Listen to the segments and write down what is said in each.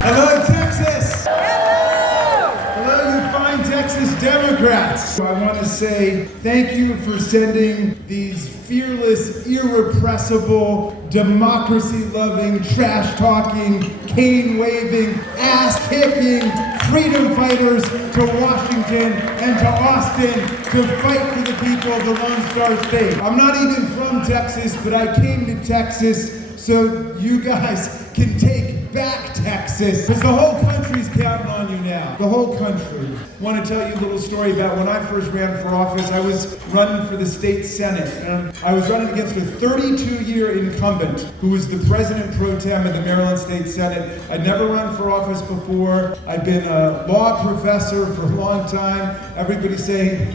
Hello, Texas! Hello, you fine Texas Democrats! I want to say thank you for sending these fearless, irrepressible, democracy-loving, trash-talking, cane-waving, ass-kicking freedom fighters to Washington and to Austin to fight for the people of the Lone Star State. I'm not even from Texas, but I came to Texas so you guys can take back Texas, because the whole country's counting on you now. The whole country. I want to tell you a little story about when I first ran for office. I was running for the state senate, and I was running against a 32-year incumbent who was the president pro tem of the Maryland State Senate. I'd never run for office before. I'd been a law professor for a long time. Everybody's saying,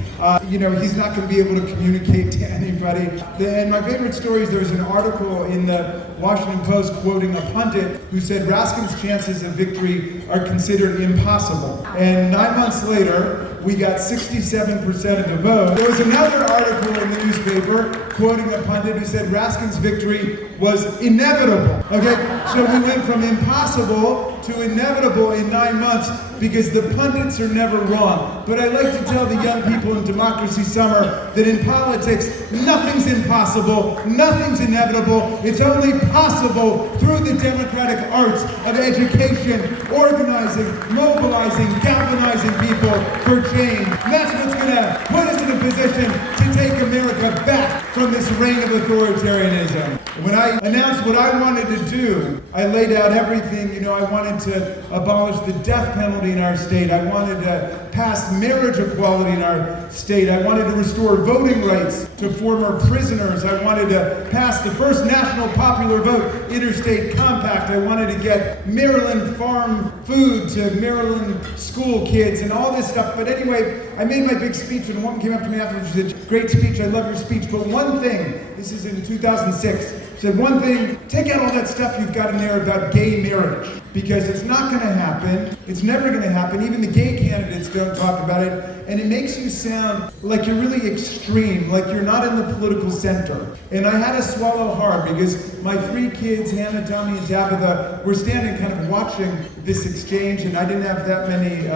he's not going to be able to communicate to anybody. And my favorite story is there's an article in the Washington Post quoting a pundit who said Raskin's chances of victory are considered impossible. And 9 months later, we got 67% of the vote. There was another article in the newspaper quoting a pundit who said Raskin's victory was inevitable. Okay, so we went from impossible to inevitable in 9 months because the pundits are never wrong. But I like to tell the young people in Democracy Summer that in politics, nothing's impossible, nothing's inevitable. It's only possible through the democratic arts of education, organizing, mobilizing, galvanizing people for change. And that's what's going to put us in a position to take America back from this reign of authoritarianism. When I announced what I wanted to do, I laid out everything. I wanted to abolish the death penalty in our state. I wanted to pass marriage equality in our state. I wanted to restore voting rights to former prisoners. I wanted to pass the first national popular vote interstate compact. I wanted to get Maryland farm food to Maryland school kids and all this stuff. But anyway, I made my big speech, and a woman came up to me afterwards and said, "Great speech, I love your speech, but one thing," this is in 2006, said, "one thing, take out all that stuff you've got in there about gay marriage, because it's not going to happen. It's never going to happen. Even the gay candidates don't talk about it. And it makes you sound like you're really extreme, like you're not in the political center." And I had to swallow hard because my 3 kids, Hannah, Tommy, and Tabitha, were standing kind of watching this exchange, and I didn't have that many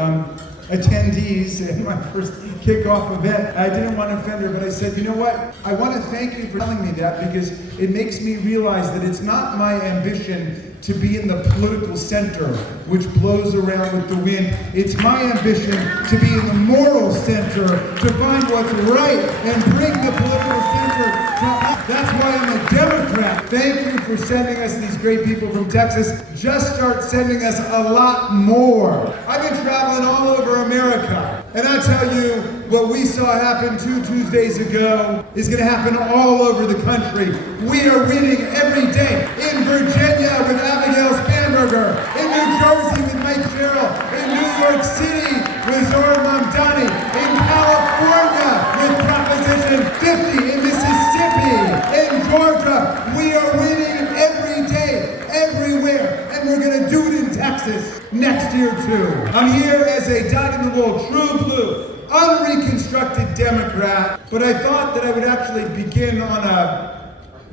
attendees in my first kickoff event. I didn't want to offend her, but I said, you know what? I want to thank you for telling me that, because it makes me realize that it's not my ambition to be in the political center, which blows around with the wind. It's my ambition to be in the moral center, to find what's right and bring the political center to us. That's why I'm a Democrat. Thank you for sending us these great people from Texas. Just start sending us a lot more. I've been traveling all over America, and I tell you, what we saw happen 2 Tuesdays ago is going to happen all over the country. We are winning every day. In Virginia with Abigail Spanberger, in New Jersey with Mike Sherrill, in New York City with Zohar Mamdani, in California with Proposition 50, in Mississippi, in Georgia. We are winning every day, everywhere, and we're going to do it in Texas next year too. I'm here as a dyed-in-the-wool, true blue, unreconstructed Democrat, but I thought that I would actually begin on a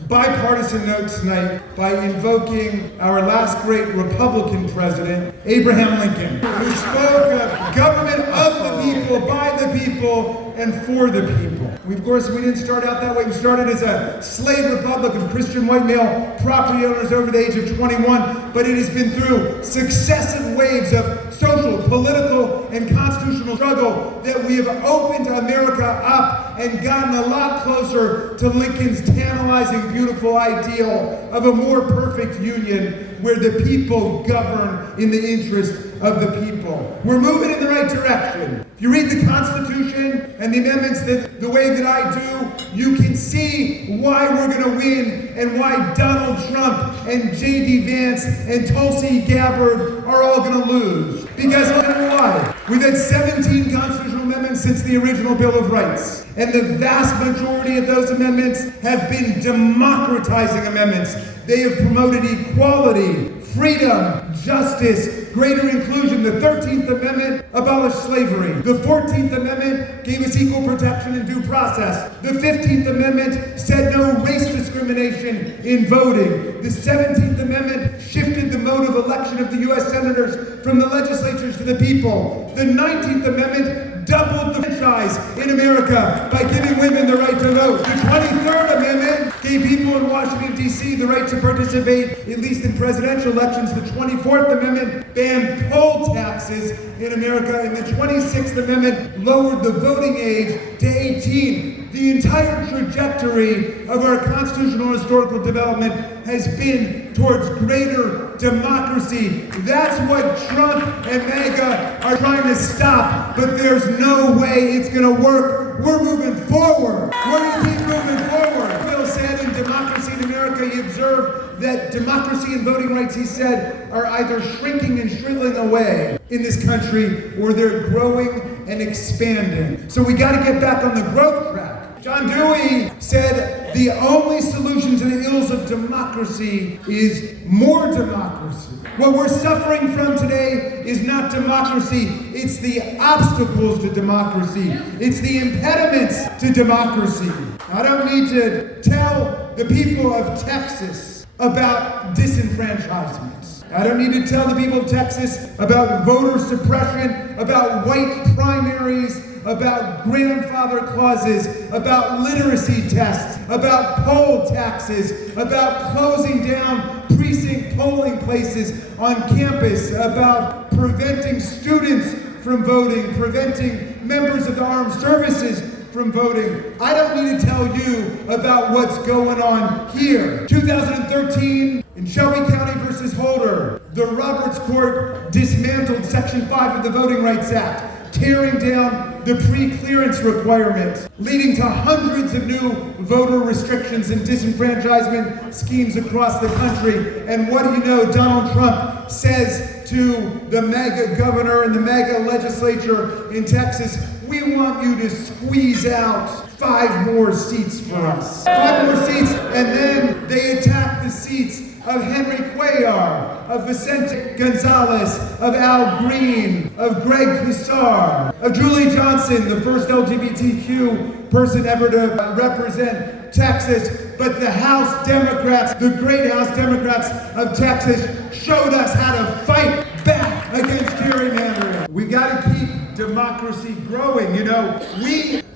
bipartisan note tonight by invoking our last great Republican president, Abraham Lincoln, who spoke of government of the people, by the people, and for the people. Of course, we didn't start out that way. We started as a slave republic of Christian white male property owners over the age of 21, but it has been through successive waves of social, political, and constitutional struggle that we have opened America up and gotten a lot closer to Lincoln's tantalizing, beautiful ideal of a more perfect union where the people govern in the interest of the people. We're moving in the right direction. If you read the Constitution and the amendments the way that I do, you can see why we're going to win and why Donald Trump and J.D. Vance and Tulsi Gabbard are all going to lose. Because I'll tell you why. We've had 17 constitutional amendments since the original Bill of Rights. And the vast majority of those amendments have been democratizing amendments. They have promoted equality, freedom, justice, greater inclusion. The 13th Amendment abolished slavery. The 14th Amendment gave us equal protection and due process. The 15th Amendment said no race discrimination in voting. The 17th Amendment shifted the mode of election of the U.S. senators from the legislatures to the people. The 19th Amendment doubled the franchise in America by giving women the right to vote. The 23rd Amendment gave people in Washington, D.C. the right to participate, at least in presidential elections. The 24th Amendment banned poll taxes in America, and the 26th Amendment lowered the voting age to 18. The entire trajectory of our constitutional and historical development has been towards greater democracy. That's what Trump and MAGA are trying to stop, but there's no way it's going to work. We're moving forward. We're going to keep moving forward. Will said in Democracy in America, he observed that democracy and voting rights, he said, are either shrinking and shriveling away in this country, or they're growing and expanding. So we got to get back on the growth track. John Dewey said the only solution to the ills of democracy is more democracy. What we're suffering from today is not democracy, it's the obstacles to democracy. It's the impediments to democracy. I don't need to tell the people of Texas about disenfranchisement. I don't need to tell the people of Texas about voter suppression, about white primaries, about grandfather clauses, about literacy tests, about poll taxes, about closing down precinct polling places on campus, about preventing students from voting, preventing members of the armed services from voting. I don't need to tell you about what's going on here. 2013, in Shelby County versus Holder, the Roberts Court dismantled Section 5 of the Voting Rights Act, tearing down the pre-clearance requirement, leading to hundreds of new voter restrictions and disenfranchisement schemes across the country. And what do you know? Donald Trump says to the MAGA governor and the MAGA legislature in Texas, we want you to squeeze out 5 more seats for us. 5 more seats, and then they attack the seats of Henry Cuellar, of Vicente Gonzalez, of Al Green, of Greg Hussar, of Julie Johnson, the first LGBTQ person ever to represent Texas. But the House Democrats, the great House Democrats of Texas, showed us how to fight back against gerrymandering. We got to keep democracy growing. You know,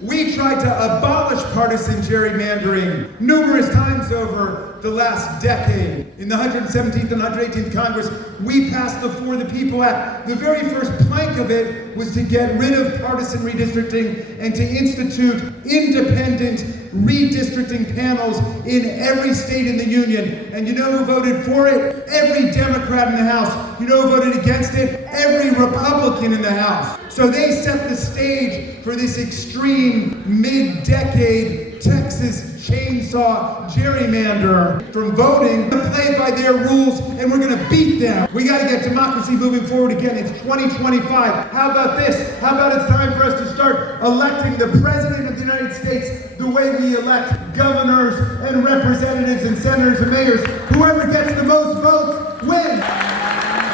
we tried to abolish partisan gerrymandering numerous times over the last decade. In the 117th and 118th Congress, we passed the For the People Act. The very first plank of it was to get rid of partisan redistricting and to institute independent redistricting panels in every state in the union. And you know who voted for it? Every Democrat in the House. You know who voted against it? Every Republican in the House. So they set the stage for this extreme mid-decade Texas chainsaw gerrymander from voting. We're playing by their rules, and we're going to beat them. We got to get democracy moving forward again. It's 2025. How about this? How about it's time for us to start electing the President of the United States the way we elect governors and representatives and senators and mayors. Whoever gets the most votes wins.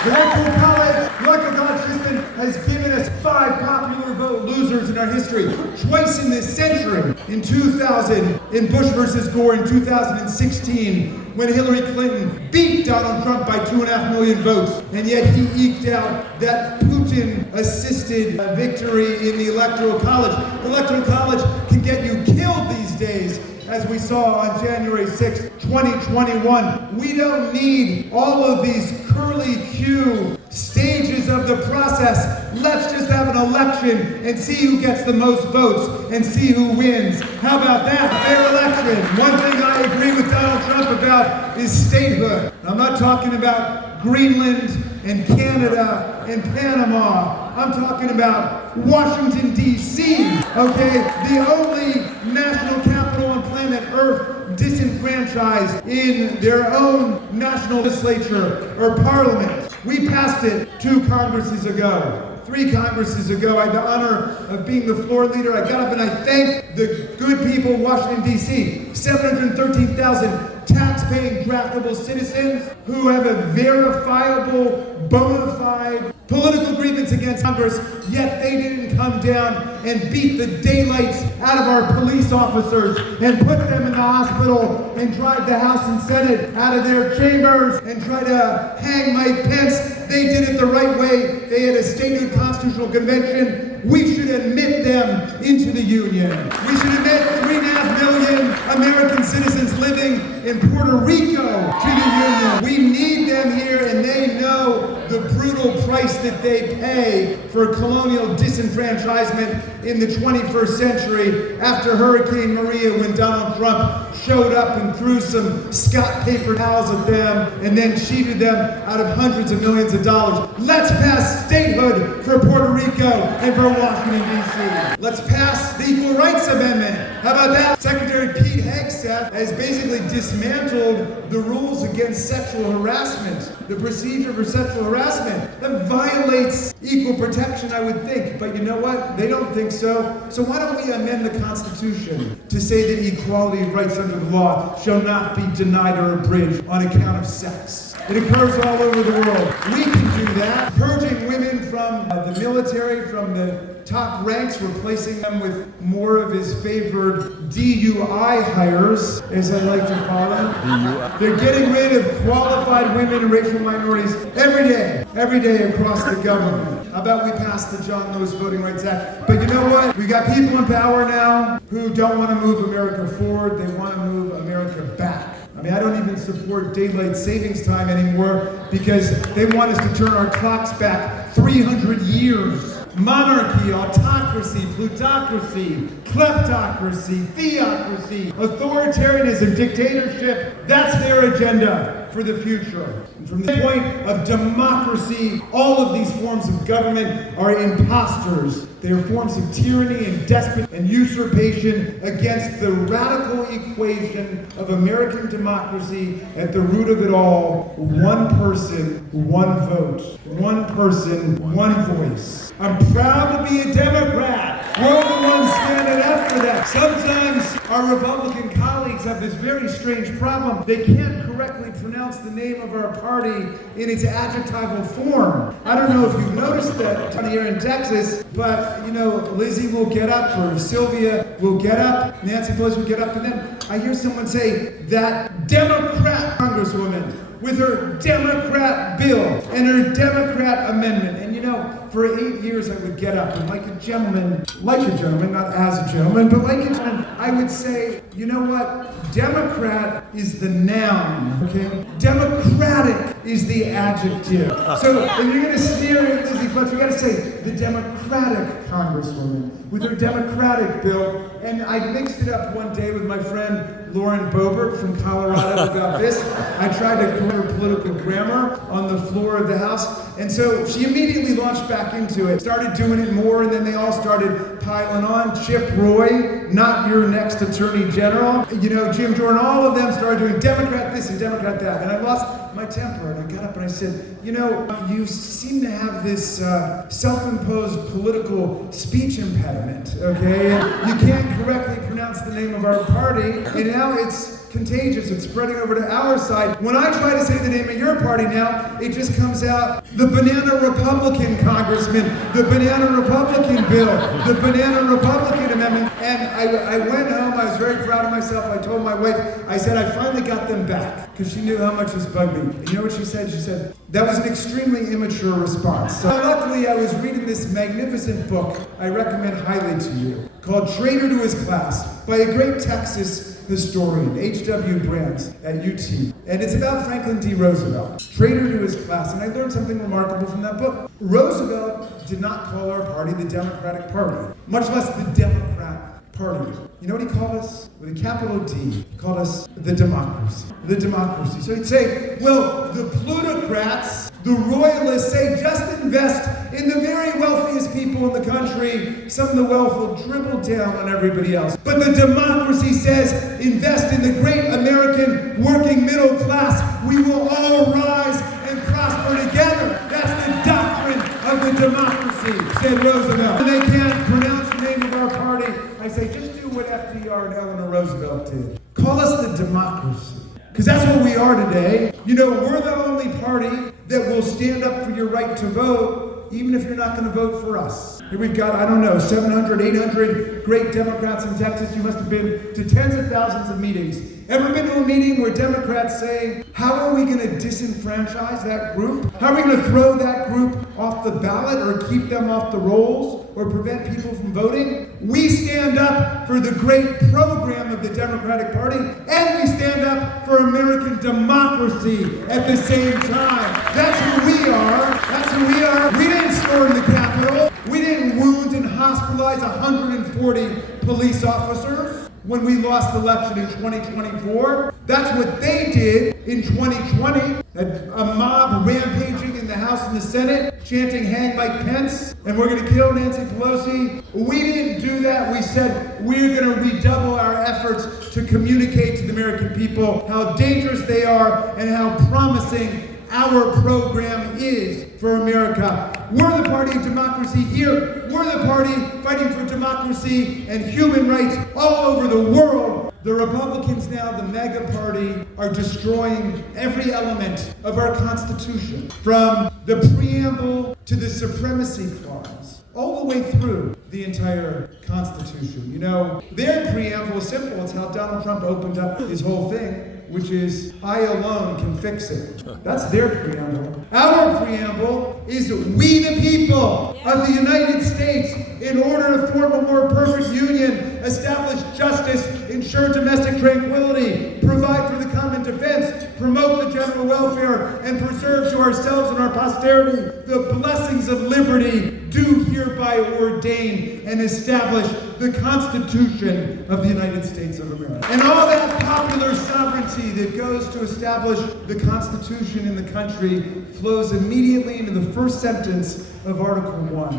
The Electoral College system has given us 5 popular vote losers in our history, twice in this century. In 2000, in Bush versus Gore, in 2016, when Hillary Clinton beat Donald Trump by 2.5 million votes, and yet he eked out that Putin-assisted victory in the Electoral College. The Electoral College can get you killed these days, as we saw on January 6, 2021. We don't need all of these curly Q stages of the process. Let's just have an election and see who gets the most votes and see who wins. How about that? Fair election. One thing I agree with Donald Trump about is statehood. I'm not talking about Greenland and Canada and Panama. I'm talking about Washington, D.C., okay? The only national capital on planet Earth disenfranchised in their own national legislature or parliament. We passed it 2 Congresses ago. 3 Congresses ago, I had the honor of being the floor leader. I got up and I thanked the good people of Washington, D.C. 713,000 tax tax-paying, draftable citizens who have a verifiable, bona fide political grievance against Congress, yet they didn't come down and beat the daylights out of our police officers and put them in the hospital and drive the House and Senate out of their chambers and try to hang Mike Pence. They did it the right way. They had a stated constitutional convention. We should admit them into the Union. We should admit 3.5 million American citizens living in Puerto Rico to the Union. We need them here, and they know the brutal price that they pay for colonial disenfranchisement in the 21st century after Hurricane Maria, when Donald Trump showed up and threw some Scott paper towels at them and then cheated them out of hundreds of millions of dollars. Let's pass statehood for Puerto Rico and for Washington, D.C. Let's pass the Equal Rights Amendment. How about that? Secretary Pete Hegseth has basically dismantled the rules against sexual harassment, the procedure for sexual harassment. That violates equal protection, I would think. But you know what? They don't think so. So why don't we amend the Constitution to say that equality of rights under the law shall not be denied or abridged on account of sex? It occurs all over the world. We can do that. Purging women from the military, from the top ranks, replacing them with more of his favored DUI hires, as I like to call them. They're getting rid of qualified women and racial minorities every day across the government. How about we pass the John Lewis Voting Rights Act? But you know what? We got people in power now who don't want to move America forward. They want to move America back. I mean, I don't even support daylight savings time anymore because they want us to turn our clocks back 300 years. Monarchy, autocracy, plutocracy, kleptocracy, theocracy, authoritarianism, dictatorship. That's their agenda for the future. And from the point of democracy, all of these forms of government are imposters. They are forms of tyranny and despot and usurpation against the radical equation of American democracy. At the root of it all, one person, one vote. One person, one voice. I'm proud to be a Democrat. We're the ones standing up for that. Sometimes our Republican colleagues have this very strange problem. They can't correctly pronounce the name of our party in its adjectival form. I don't know if you've noticed that down here in Texas, but you know, Lizzie will get up, or Sylvia will get up, Nancy Pelosi will get up, and then I hear someone say, that Democrat Congresswoman with her Democrat bill and her Democrat amendment. And you know, for 8 years I would get up and like a gentleman, not as a gentleman, but like a gentleman, I would say, you know what? Democrat is the noun, okay? Democratic is the adjective. So if you're gonna sneer at Lizzie Fletcher, you gotta say the Democratic Congresswoman with her Democratic bill. And I mixed it up one day with my friend Lauren Boebert from Colorado about this. I tried to correct her political grammar on the floor of the House. And so she immediately launched back into it, started doing it more, and then they all started piling on. Chip Roy, not your next attorney general. You know, Jim Jordan, all of them started doing Democrat this and Democrat that. And I lost my temper, and I got up and I said, you know, you seem to have this self-imposed political speech impediment, okay? And you can't correctly pronounce the name of our party, and now it's contagious. It's spreading over to our side. When I try to say the name of your party now, it just comes out the Banana Republican Congressman, the Banana Republican Bill, the Banana Republican Amendment. And I went home. I was very proud of myself. I told my wife, I said, I finally got them back, because she knew how much this bugged me. And you know what she said? She said, that was an extremely immature response. So luckily, I was reading this magnificent book I recommend highly to you, called Traitor to His Class, by a great Texas historian, H.W. Brands at UT. And it's about Franklin D. Roosevelt, traitor to his class. And I learned something remarkable from that book. Roosevelt did not call our party the Democratic Party, much less the Democrat Party. You know what he called us? With a capital D. He called us the democracy. The democracy. So he'd say, well, the plutocrats, the royalists say just invest in the very wealthiest people in the country. Some of the wealth will dribble down on everybody else. But the democracy says invest in the great American working middle class. We will all rise and prosper together. That's the doctrine of the democracy, said Roosevelt. And they can't pronounce the name of our party. I say, just do what FDR and Eleanor Roosevelt did. Call us the democracy. Because that's what we are today. You know, we're the only party that will stand up for your right to vote, even if you're not going to vote for us. Here we've got, I don't know, 700, 800 great Democrats in Texas. You must have been to tens of thousands of meetings. Ever been to a meeting where Democrats say, how are we going to disenfranchise that group? How are we going to throw that group off the ballot or keep them off the rolls or prevent people from voting? We stand up for the great program of the Democratic Party, and we stand up for American democracy at the same time. That's who we are. That's who we are. We didn't storm the Capitol. We didn't wound and hospitalize 140 police officers when we lost the election in 2024. That's what they did in 2020. A mob rampaging in the House and the Senate, chanting "Hang Mike Pence," and we're going to kill Nancy Pelosi. We didn't do that. We said we're going to redouble our efforts to communicate to the American people how dangerous they are and how promising our program is for America. We're the party of democracy here. We're the party fighting for democracy and human rights all over the world. The Republicans now, the MAGA party, are destroying every element of our Constitution, from the preamble to the supremacy clause, all the way through the entire Constitution. You know, their preamble is simple. It's how Donald Trump opened up his whole thing, which is, I alone can fix it. That's their preamble. Our preamble is we the people of the United States, in order to form a more perfect union, establish justice, ensure domestic tranquility, provide for the common defense, promote the general welfare, and preserve to ourselves and our posterity the blessings of liberty, do hereby ordain and establish the Constitution of the United States of America. And all that popular sovereignty that goes to establish the Constitution in the country flows immediately into the first sentence of Article 1,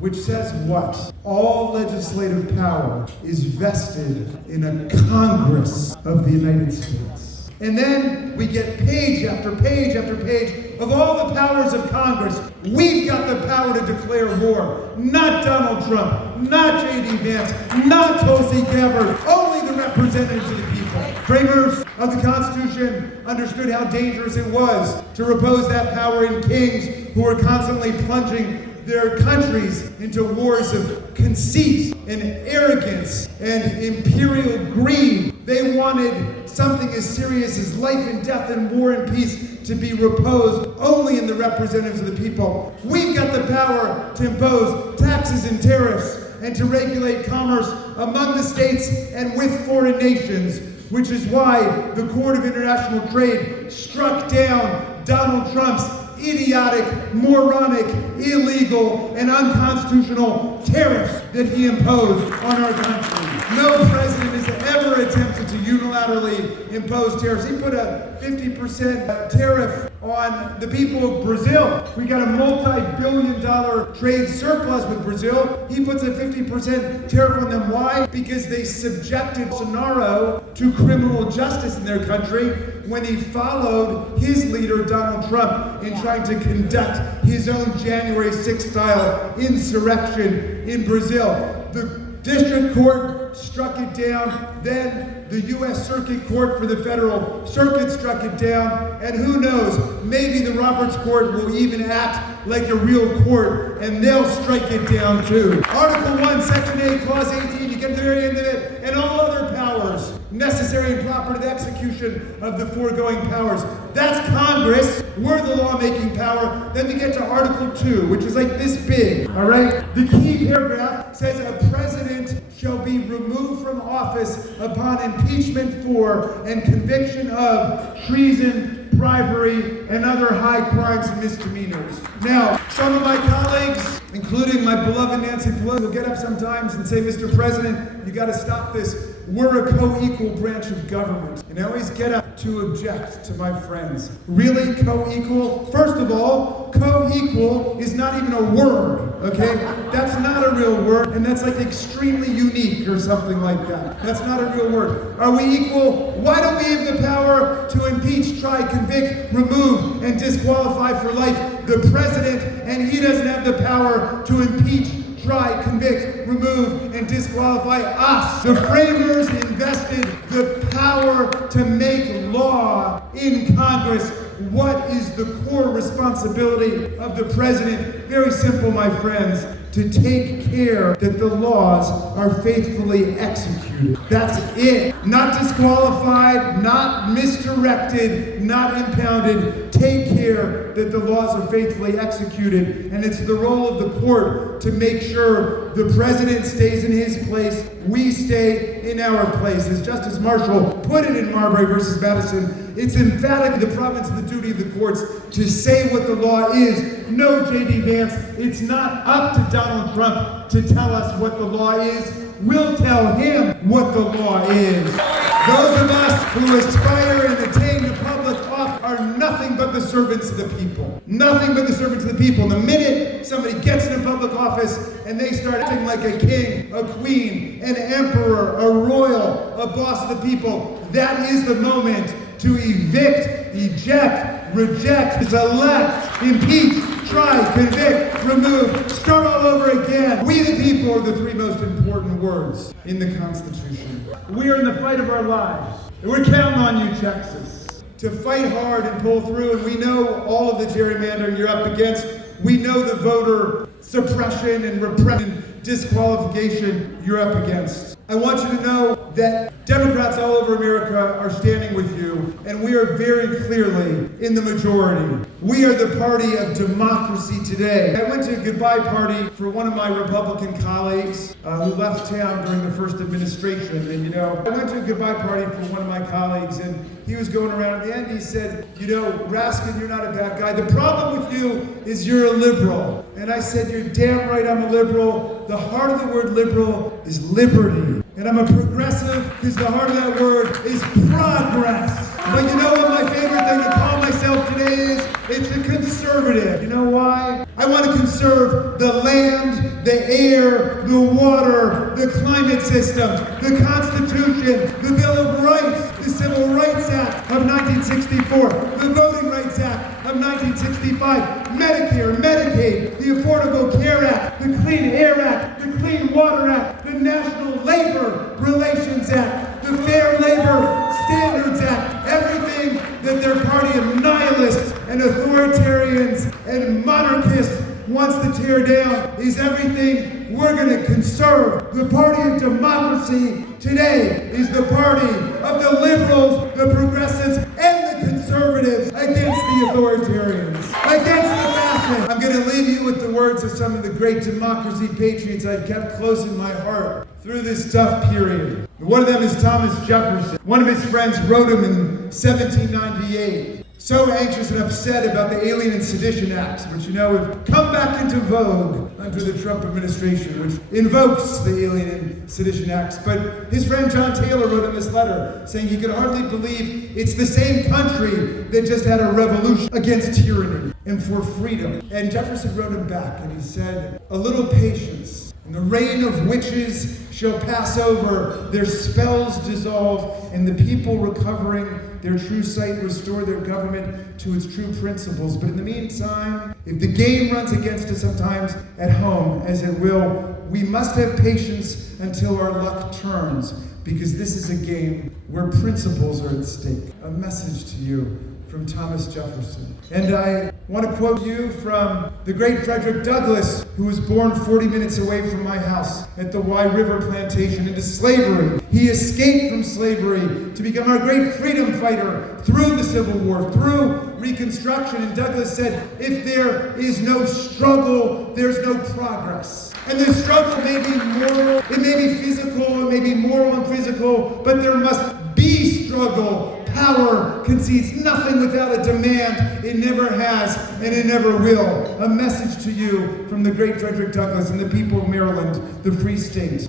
which says what? All legislative power is vested in a Congress of the United States. And then we get page after page after page of all the powers of Congress. We've got the power to declare war. Not Donald Trump, not J.D. Vance, not Tulsi Gabbard, only the representatives of the people. Framers of the Constitution understood how dangerous it was to repose that power in kings who were constantly plunging their countries into wars of conceit and arrogance and imperial greed. They wanted something as serious as life and death and war and peace to be reposed only in the representatives of the people. We've got the power to impose taxes and tariffs and to regulate commerce among the states and with foreign nations, which is why the Court of International Trade struck down Donald Trump's idiotic, moronic, illegal, and unconstitutional tariffs that he imposed on our country. No president has ever attempted to unilaterally impose tariffs. He put a 50% tariff on the people of Brazil. We got a multi-billion-dollar trade surplus with Brazil. He puts a 50% tariff on them. Why? Because they subjected Bolsonaro to criminal justice in their country when he followed his leader, Donald Trump, in trying to conduct his own January 6th style insurrection in Brazil. The district court struck it down, then the U.S. Circuit Court for the Federal Circuit struck it down, and who knows, maybe the Roberts Court will even act like a real court, and they'll strike it down too. Article 1, Section 8, Clause 18, you get to the very end of it, and all other powers necessary and proper to the execution of the foregoing powers. That's Congress. We're the lawmaking power. Then we get to Article 2, which is like this big, all right? The key paragraph says a president shall be removed from office upon impeachment for and conviction of treason, bribery, and other high crimes and misdemeanors. Now, some of my colleagues, including my beloved Nancy Pelosi, will get up sometimes and say, Mr. President, you got to stop this. We're a co-equal branch of government. And I always get up to object to my friends. Really, co-equal? First of all, co-equal is not even a word, okay? That's not a real word, and that's like extremely unique or something like that. That's not a real word. Are we equal? Why don't we have the power to impeach, try, convict, remove, and disqualify for life the president, and he doesn't have the power to impeach, try, convict, remove, and disqualify us. The framers invested the power to make law in Congress. What is the core responsibility of the president? Very simple, my friends. To take care that the laws are faithfully executed. That's it. Not disqualified, not misdirected, not impounded. Take care that the laws are faithfully executed. And it's the role of the court to make sure the president stays in his place, we stay in our place. As Justice Marshall put it in Marbury versus Madison, it's emphatically the province and the duty of the courts to say what the law is. No, J.D. Vance, it's not up to Donald Trump to tell us what the law is. We'll tell him what the law is. Those of us who aspire and attain the public office are nothing but the servants of the people. Nothing but the servants of the people. The minute somebody gets in a public office and they start acting like a king, a queen, an emperor, a royal, a boss of the people, that is the moment to evict, eject, reject, elect, impeach, try, convict, remove, start all over again. We the people are the three most important words in the Constitution. We are in the fight of our lives. And we're counting on you, Texas, to fight hard and pull through. And we know all of the gerrymandering you're up against. We know the voter suppression and repression, disqualification you're up against. I want you to know that Democrats all over America are standing with you, and we are very clearly in the majority. We are the party of democracy today. I went to a goodbye party for one of my Republican colleagues who left town during the first administration. And I went to a goodbye party for one of my colleagues, and he was going around at the end. He said, Raskin, you're not a bad guy. The problem with you is you're a liberal. And I said, you're damn right I'm a liberal. The heart of the word liberal is liberty. And I'm a progressive because the heart of that word is progress. But you know what my favorite thing to call myself today is? It's a conservative. You know why? I want to conserve the land, the air, the water, the climate system, the Constitution, the Bill of Rights, the Civil Rights Act of 1964, the Voting Rights Act of 1965, Medicare, Medicaid, the Affordable Care Act, the Clean Air Act, the Clean Water Act, the National Labor Relations Act, the Fair Labor Standards Act, everything that their party of nihilists and authoritarians and monarchists wants to tear down is everything we're going to conserve. The party of democracy today is the party of the liberals, the progressives, and the conservatives against the authoritarians, against the fascists. I'm going to leave you with the words of some of the great democracy patriots I've kept close in my heart through this tough period. One of them is Thomas Jefferson. One of his friends wrote him in 1798. So anxious and upset about the Alien and Sedition Acts, which have come back into vogue under the Trump administration, which invokes the Alien and Sedition Acts. But his friend John Taylor wrote him this letter saying he could hardly believe it's the same country that just had a revolution against tyranny and for freedom. And Jefferson wrote him back and he said, "A little patience, and the reign of witches shall pass over, their spells dissolve, and the people recovering their true sight restore their government to its true principles. But in the meantime, if the game runs against us sometimes at home, as it will, we must have patience until our luck turns, because this is a game where principles are at stake." A message to you from Thomas Jefferson. And I want to quote you from the great Frederick Douglass, who was born 40 minutes away from my house at the Wye River Plantation into slavery. He escaped from slavery to become our great freedom fighter through the Civil War, through Reconstruction. And Douglass said, if there is no struggle, there's no progress. And the struggle may be moral, it may be physical, it may be moral and physical, but there must be struggle. Power concedes nothing without a demand. It never has, and it never will. A message to you from the great Frederick Douglass and the people of Maryland, the Free State.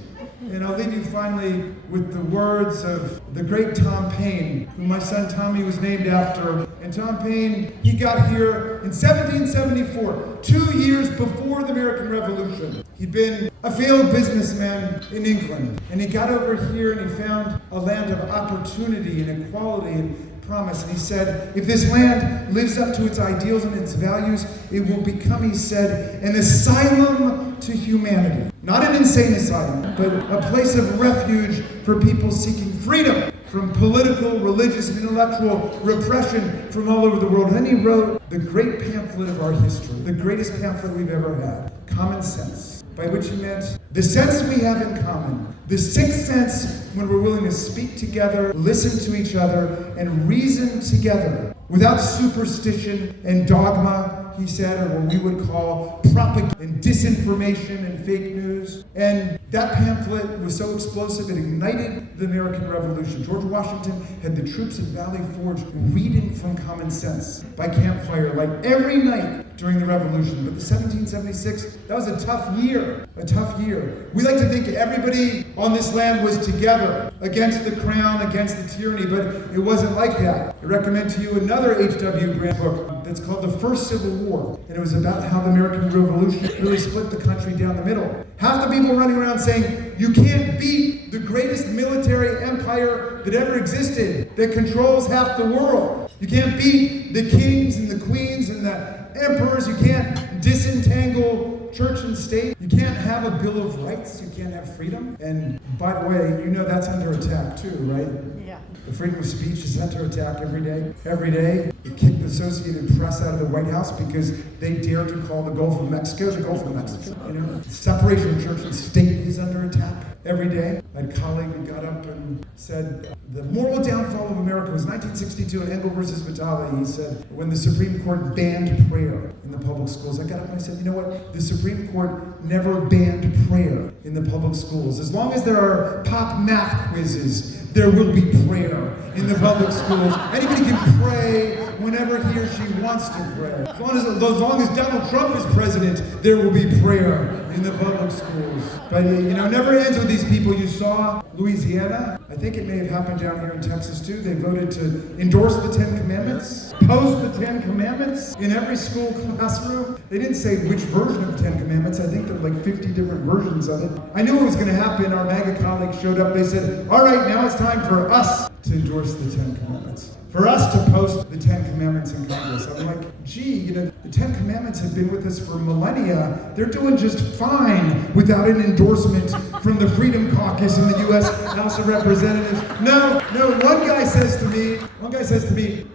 And I'll leave you finally with the words of the great Tom Paine, who my son Tommy was named after. And Tom Paine, he got here in 1774, 2 years before the American Revolution. He'd been a failed businessman in England. And he got over here and he found a land of opportunity and equality and promise. And he said, if this land lives up to its ideals and its values, it will become, he said, an asylum to humanity. Not an insane asylum, but a place of refuge for people seeking freedom from political, religious, and intellectual repression from all over the world. And then he wrote the great pamphlet of our history, the greatest pamphlet we've ever had, Common Sense, by which he meant the sense we have in common, the sixth sense when we're willing to speak together, listen to each other, and reason together without superstition and dogma, he said, or what we would call propaganda and disinformation and fake news. And that pamphlet was so explosive, it ignited the American Revolution. George Washington had the troops at Valley Forge reading from Common Sense by campfire, like every night during the Revolution. But the 1776, that was a tough year, We like to think everybody on this land was together against the crown, against the tyranny, but it wasn't like that. I recommend to you another H.W. Grant book that's called The First Civil War, and it was about how the American Revolution really split the country down the middle. Half the people running around saying, you can't beat the greatest military empire that ever existed, that controls half the world. You can't beat the kings and the queens and the emperors. You can't disentangle church and state. You can't have a Bill of Rights. You can't have freedom. And by the way, you know that's under attack too, right? Yeah. The freedom of speech is under attack every day. Every day, they kick the Associated Press out of the White House because they dare to call the Gulf of Mexico the Gulf of Mexico. You know, separation of church and state is under attack every day. I had a colleague who got up and said, the moral downfall of America was 1962 in Engel versus Vitale. He said, when the Supreme Court banned prayer in the public schools. I got up and I said, you know what? The Supreme Court never banned prayer in the public schools. As long as there are pop math quizzes, there will be prayer in the public schools. Anybody can pray whenever he or she wants to pray. As long as Donald Trump is president, there will be prayer in the public schools. But you know, it never ends with these people. You saw Louisiana. I think it may have happened down here in Texas too. They voted to endorse the 10 Commandments, post the 10 Commandments in every school classroom. They didn't say which version of the 10 Commandments. I think there were like 50 different versions of it. I knew it was going to happen. Our MAGA colleagues showed up. They said, all right, now it's time for us to endorse the 10 Commandments. For us to post the 10 Commandments in Congress. I'm like, gee, you know, the 10 Commandments have been with us for millennia. They're doing just fine without an endorsement from the Freedom Caucus in the U.S. House of Representatives. No, one guy says to me,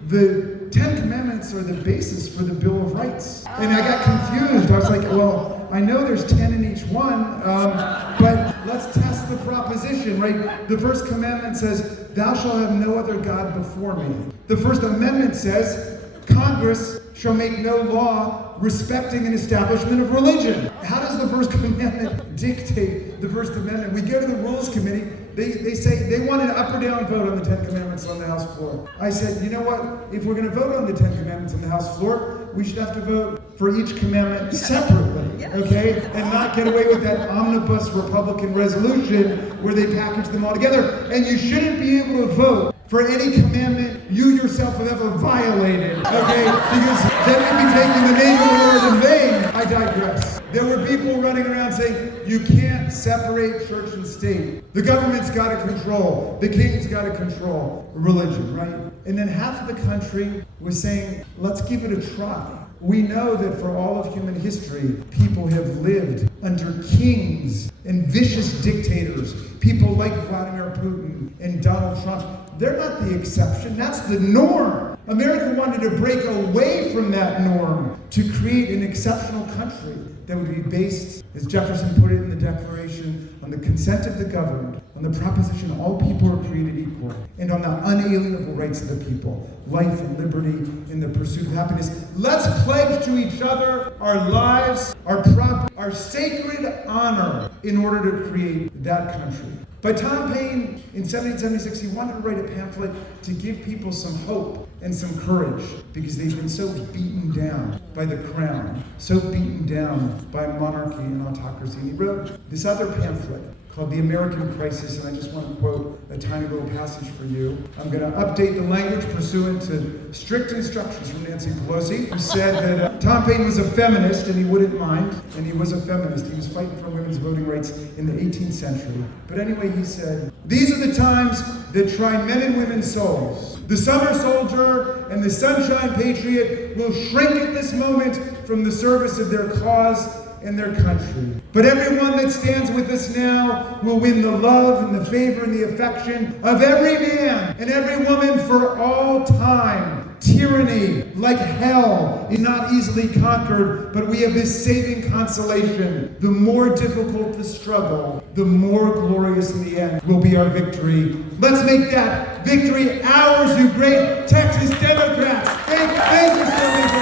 the 10 Commandments are the basis for the Bill of Rights. And I got confused. I was like, well, I know there's 10 in each one, but let's test the proposition, right? The first commandment says, thou shalt have no other God before me. The First Amendment says, Congress shall make no law respecting an establishment of religion. How does the First Commandment dictate the First Amendment? We go to the Rules Committee. They say they want an up or down vote on the 10 Commandments on the House floor. I said, you know what? If we're going to vote on the 10 Commandments on the House floor, we should have to vote for each commandment separately, okay? And not get away with that omnibus Republican resolution where they package them all together. And you shouldn't be able to vote for any commandment you yourself have ever violated, okay? Because then you'd be taking the name of the Lord in vain. I digress. There were people running around saying, you can't separate church and state. The government's got to control. The king's got to control religion, right? And then half of the country was saying, let's give it a try. We know that for all of human history, people have lived under kings and vicious dictators. People like Vladimir Putin and Donald Trump. They're not the exception. That's the norm. America wanted to break away from that norm to create an exceptional country that would be based, as Jefferson put it in the Declaration, on the consent of the governed, on the proposition all people are created equal, and on the unalienable rights of the people, life and liberty in the pursuit of happiness. Let's pledge to each other our lives, our property, our sacred honor in order to create that country. By Tom Paine in 1776, he wanted to write a pamphlet to give people some hope and some courage because they've been so beaten down by the crown, so beaten down by monarchy and autocracy. And he wrote this other pamphlet called The American Crisis, and I just want to quote a tiny little passage for you. I'm going to update the language pursuant to strict instructions from Nancy Pelosi, who said that Tom Paine was a feminist and he wouldn't mind, and he was a feminist. He was fighting for women's voting rights in the 18th century. But anyway, he said, "These are the times that try men and women's souls. The summer soldier and the sunshine patriot will shrink at this moment from the service of their cause and their country. But everyone that stands with us now will win the love and the favor and the affection of every man and every woman for all time. Tyranny, like hell, is not easily conquered, but we have this saving consolation. The more difficult the struggle, the more glorious in the end will be our victory. Let's make that victory ours, you great Texas Democrats. Thank you so much.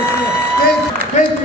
Thank you.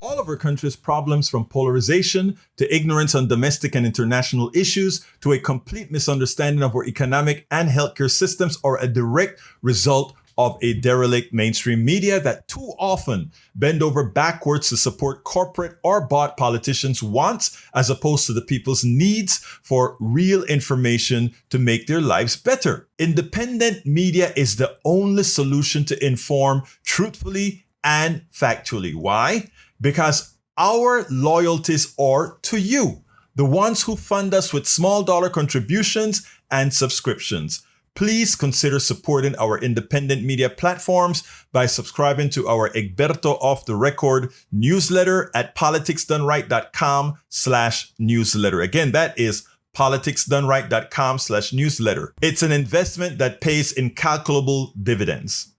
All of our country's problems, from polarization to ignorance on domestic and international issues to a complete misunderstanding of our economic and healthcare systems, are a direct result of a derelict mainstream media that too often bend over backwards to support corporate or bought politicians' wants as opposed to the people's needs for real information to make their lives better. Independent media is the only solution to inform truthfully and factually. Why? Because our loyalties are to you, the ones who fund us with small dollar contributions and subscriptions. Please consider supporting our independent media platforms by subscribing to our Egberto Off the Record newsletter at politicsdoneright.com/newsletter. Again, that is politicsdoneright.com/newsletter. It's an investment that pays incalculable dividends.